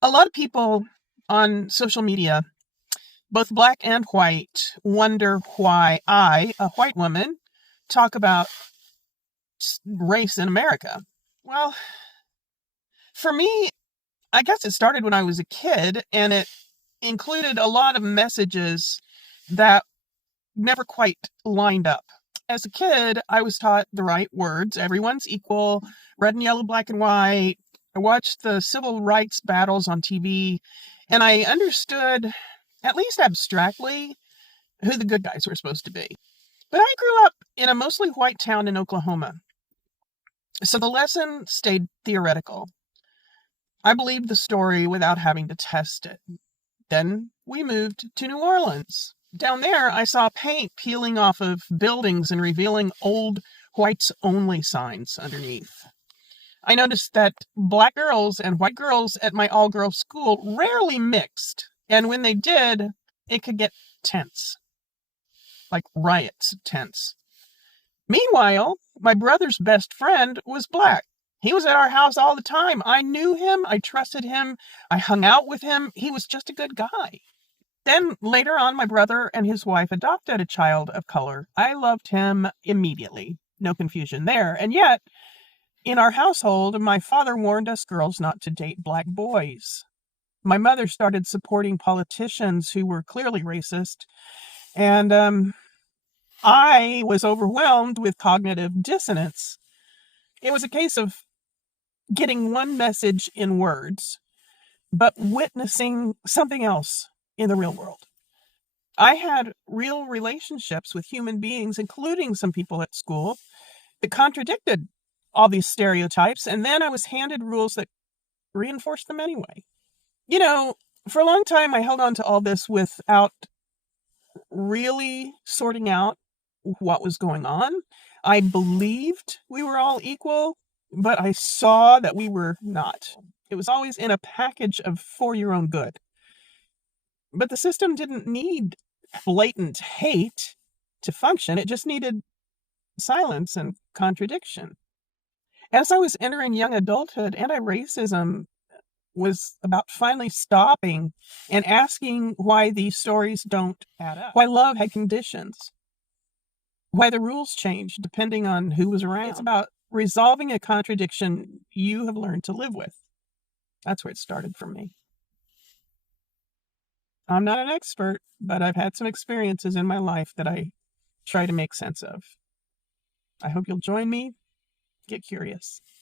A lot of people on social media, both black and white, wonder why I, a white woman, talk about race in America. Well, for me, I guess it started when I was a kid, and it included a lot of messages that never quite lined up. As a kid, I was taught the right words. Everyone's equal, red and yellow, black and white. I watched the civil rights battles on TV, and I understood, at least abstractly, who the good guys were supposed to be. But I grew up in a mostly white town in Oklahoma, so the lesson stayed theoretical. I believed the story without having to test it. Then we moved to New Orleans. Down there, I saw paint peeling off of buildings and revealing old whites only signs underneath. I noticed that black girls and white girls at my all-girls school rarely mixed, and when they did, it could get tense. Like riots tense. Meanwhile, my brother's best friend was black. He was at our house all the time. I knew him. I trusted him. I hung out with him. He was just a good guy. Then later on, my brother and his wife adopted a child of color. I loved him immediately. No confusion there. And yet, in our household, my father warned us girls not to date black boys. My mother started supporting politicians who were clearly racist. And I was overwhelmed with cognitive dissonance. It was a case of getting one message in words, but witnessing something else in the real world. I had real relationships with human beings, including some people at school, that contradicted all these stereotypes, and then I was handed rules that reinforced them anyway. You know, for a long time, I held on to all this without really sorting out what was going on. I believed we were all equal, but I saw that we were not. It was always in a package of for your own good. But the system didn't need blatant hate to function. It just needed silence and contradiction. As I was entering young adulthood, anti-racism was about finally stopping and asking why these stories don't add up. Why love had conditions. Why the rules changed depending on who was around. It's about resolving a contradiction you have learned to live with. That's where it started for me. I'm not an expert, but I've had some experiences in my life that I try to make sense of. I hope you'll join me. Get curious.